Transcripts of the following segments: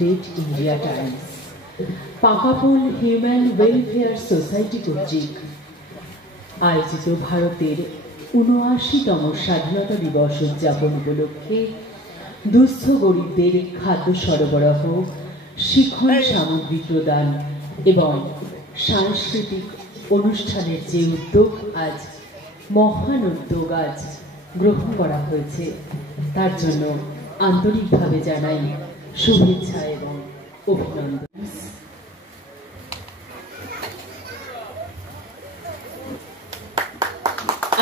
Great India Times পাকাপোল human welfare society কর্তৃক আয়োজিত ভারতের ৭৯তম স্বাধীনতা দিবস উদযাপন উপলক্ষে দুস্থ গরিবদের খাদ্য সরবরাহ, শিক্ষণ সামগ্রী প্রদান এবং সাংস্কৃতিক অনুষ্ঠানের যে উদ্যোগ আজ মহান উদ্যোগ আজ গ্রহণ করা হয়েছে, তার জন্য আন্তরিকভাবে জানাই শুভেচ্ছা এবং অভিনন্দন।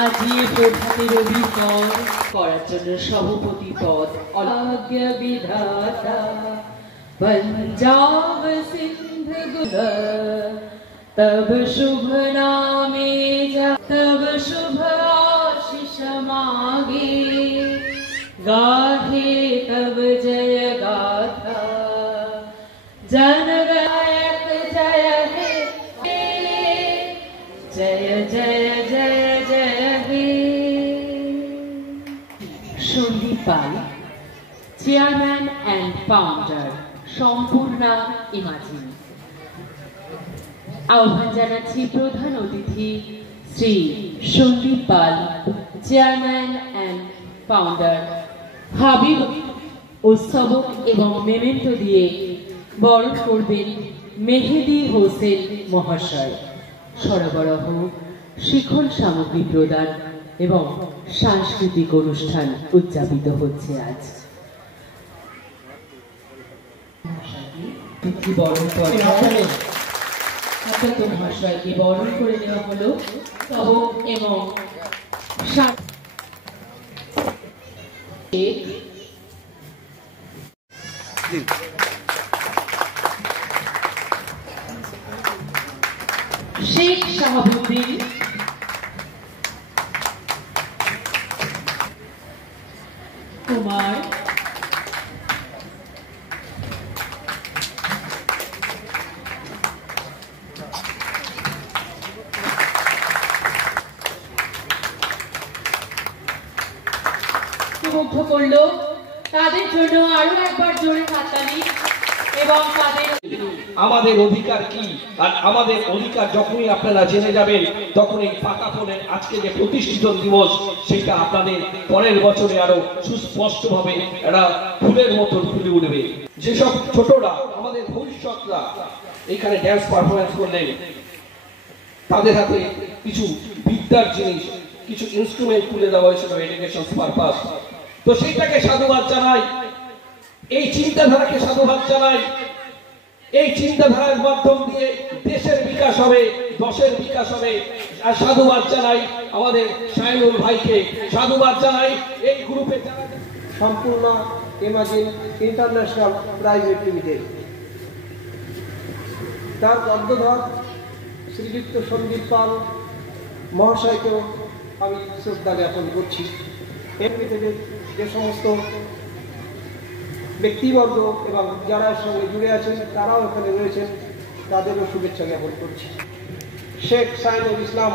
আজি প্রধানের অভিনয় করার জন্য সভাপতি পদ অলাগ্য বিধাতা पंजाब सिंध तब शुभ नामे तब शुभ आशीष मागे गाहे तब जय गाथा जन गायक जय हे जय जय जय जय हे। Sandip Pal, chairman and founder Sampurna imagine. আহ্বান জানাচ্ছি প্রধান অতিথি Shri Sandip Pal, chairman and founder. হাবিব ও সবক এবং মেমেন্টো দিয়ে বরণ করবেন মেহেদি হোসেন মহাশয়। সরবরাহ, শিক্ষণ সামগ্রী প্রদান এবং সাংস্কৃতিক অনুষ্ঠান উদযাপিত হচ্ছে আজ। মহাশয়কে বরণ করে নেওয়া হলো সবক এবং শেখ শাহাবুদ্দিন কুমার, মুগ্ধ করলো। তাদের জন্য আরো একবার জোরে হাততালি এবং তাদের আমাদের অধিকার কি আর আমাদের অধিকার যখনই আপনারা জেনে যাবেন তখন এই পাকাপোলের আজকে যে প্রতিষ্ঠিত দিবস সেটা আপনাদের পরের বছরে আরো সুস্পষ্টভাবে একটা ফুলের মতন ফুলে উঠবে। যেসব ছোটরা আমাদের ভবিষ্যৎরা এখানে ড্যান্স পারফরমেন্স করলেন, তাদের হাতে কিছু বিদ্যার জিনিস, কিছু ইনস্ট্রুমেন্ট তুলে দেওয়া হয়েছিল এডুকেশন পারপাস। তো সেইটাকে সাধুবাদ জানাই, এই চিন্তাধারাকে সাধুবাদ জানাই। এই চিন্তাধারার মাধ্যম দিয়ে দেশের বিকাশ হবে, দশের বিকাশ হবে। আর সাধুবাদ জানাই আমাদের শাইনুল ভাইকে, সাধুবাদ জানাই এই গ্রুপে যারা সম্পূর্ণ ইমাজিন ইন্টারন্যাশনাল প্রাইভেট লিমিটেড, তার কর্ণধার শ্রীযুক্ত সন্দীপ পাল মহাশয়কেও আমি শ্রদ্ধা জ্ঞাপন করছি। এর ভিতরে যে সমস্ত ব্যক্তিবর্গ এবং যারা সঙ্গে জুড়ে আছেন তারাও এখানে রয়েছেন, তাদেরও শুভেচ্ছা জ্ঞাপন করছি। শেখ সাইনুল ইসলাম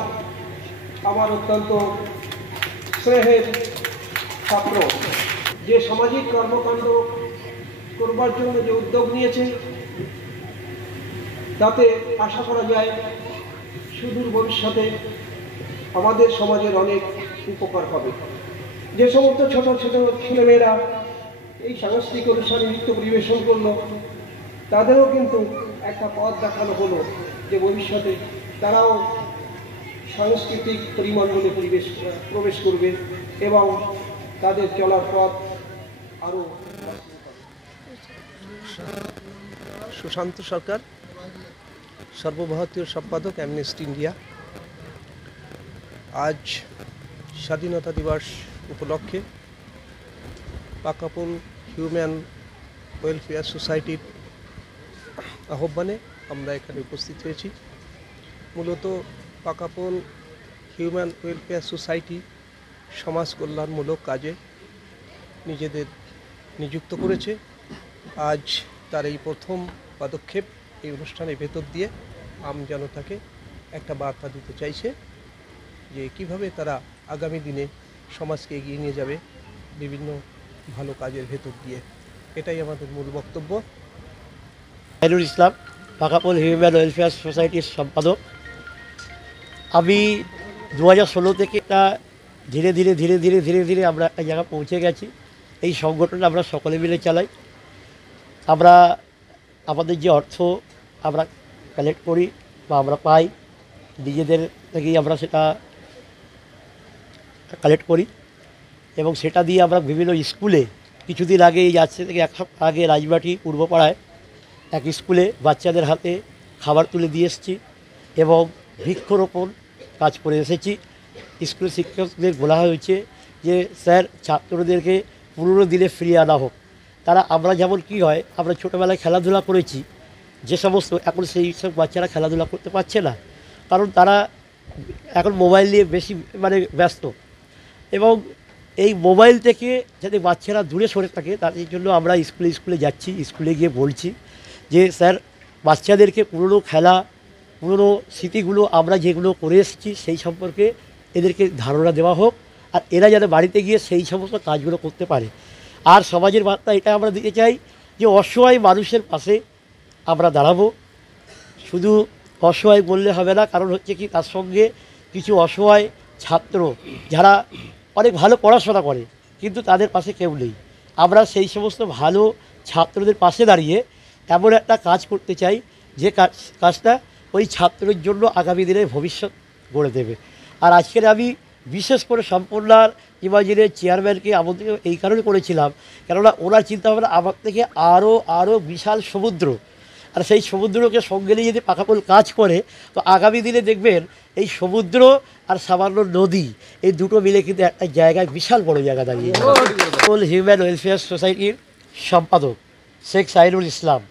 আমার অত্যন্ত স্নেহের ছাত্র, যে সামাজিক কর্মকাণ্ড করবার জন্য যে উদ্যোগ নিয়েছে তাতে আশা করা যায় সুদূর ভবিষ্যতে আমাদের সমাজের অনেক উপকার হবে। যে সমস্ত ছোট ছোট ছেলেমেয়েরা এই সাংস্কৃতিক অনুষ্ঠানে নৃত্য পরিবেশন করলো, তাদেরও কিন্তু একটা পথ দেখানো হলো যে ভবিষ্যতে তারাও সাংস্কৃতিক পরিমণ্ডলে প্রবেশ করবে এবং তাদের চলার পথ আরও। সুশান্ত সরকার, সর্বভারতীয় সম্পাদক অ্যামনেস্টি ইন্ডিয়া। আজ স্বাধীনতা দিবস উপলক্ষে পাকাপোল হিউম্যান ওয়েলফেয়ার সোসাইটির আহ্বানে আমরা এখানে উপস্থিত হয়েছি। মূলত পাকাপোল হিউম্যান ওয়েলফেয়ার সোসাইটি সমাজ কল্যাণমূলক কাজে নিজেদের নিযুক্ত করেছে। আজ তার এই প্রথম পদক্ষেপ এই অনুষ্ঠানের ভেতর দিয়ে আমজনতাকে একটা বার্তা দিতে চাইছে যে কিভাবে তারা আগামী দিনে সমাজকে এগিয়ে নিয়ে যাবে বিভিন্ন ভালো কাজের ভেতর দিয়ে। এটাই আমাদের মূল বক্তব্য। সাইনুল ইসলাম, পাকাপোল হিউম্যান ওয়েলফেয়ার সোসাইটির সম্পাদক। আমি 2016 থেকে ধীরে ধীরে আমরা একটা জায়গা পৌঁছে গেছি। এই সংগঠন আমরা সকলে মিলে চালাই। আমরা আমাদের যে অর্থ আমরা কালেক্ট করি বা আমরা পাই, নিজেদের থেকেই আমরা সেটা কালেক্ট করি এবং সেটা দিয়ে আমরা বিভিন্ন স্কুলে, কিছুদিন আগে এই আজ থেকে এক সপ্তাহ আগে রাজবাটি পূর্বপাড়ায় এক স্কুলে বাচ্চাদের হাতে খাবার তুলে দিয়ে এসেছি এবং বৃক্ষরোপণ কাজ করে এসেছি। স্কুলের শিক্ষকদের বলা হয়েছে যে স্যার, ছাত্রদেরকে পুরনো দিনে ফিরিয়ে আনা হোক। তারা আমরা যেমন কি হয়, আমরা ছোটোবেলায় খেলাধুলা করেছি, যে সমস্ত এখন সেই সব বাচ্চারা খেলাধুলা করতে পারছে না, কারণ তারা এখন মোবাইল নিয়ে বেশি ব্যস্ত। এবং এই মোবাইল থেকে যাতে বাচ্চারা দূরে সরে থাকে তার জন্য আমরা স্কুলে যাচ্ছি, স্কুলে গিয়ে বলছি যে স্যার, বাচ্চাদেরকে পুরনো খেলা, পুরনো স্মৃতিগুলো আমরা যেগুলো করে এসেছি সেই সম্পর্কে এদেরকে ধারণা দেওয়া হোক, আর এরা যাতে বাড়িতে গিয়ে সেই সমস্ত কাজগুলো করতে পারে। আর সমাজের বার্তা এটা আমরা দিতে চাই যে অসহায় মানুষের পাশে আমরা দাঁড়াবো। শুধু অসহায় বললে হবে না, কারণ হচ্ছে কি, তার সঙ্গে কিছু অসহায় ছাত্র যারা অনেক ভালো পড়াশোনা করে কিন্তু তাদের পাশে কেউ নেই। আমরা সেই সমস্ত ভালো ছাত্রদের পাশে দাঁড়িয়ে এমন একটা কাজ করতে চাই যে কাজটা ওই ছাত্রের জন্য আগামী দিনে ভবিষ্যৎ গড়ে দেবে। আর আজকের আমি বিশেষ করে সম্পূর্ণার ইমাজিনের চেয়ারম্যানকে আমন্ত্রণ এই কারণে করেছিলাম, কেননা ওনার চিন্তাভাবনা আমার থেকে আরও বিশাল সমুদ্র, আর সেই সমুদ্রকে সঙ্গে নিয়ে যদি পাকাপোল কাজ করে তো আগামী দিনে দেখবেন এই সমুদ্র আর সামান্য নদী, এই দুটো মিলে কিন্তু একটা জায়গায় বিশাল বড় জায়গা দাঁড়িয়ে। পাকাপোল হিউম্যান ওয়েলফেয়ার সোসাইটির সম্পাদক শেখ সাইনুল ইসলাম।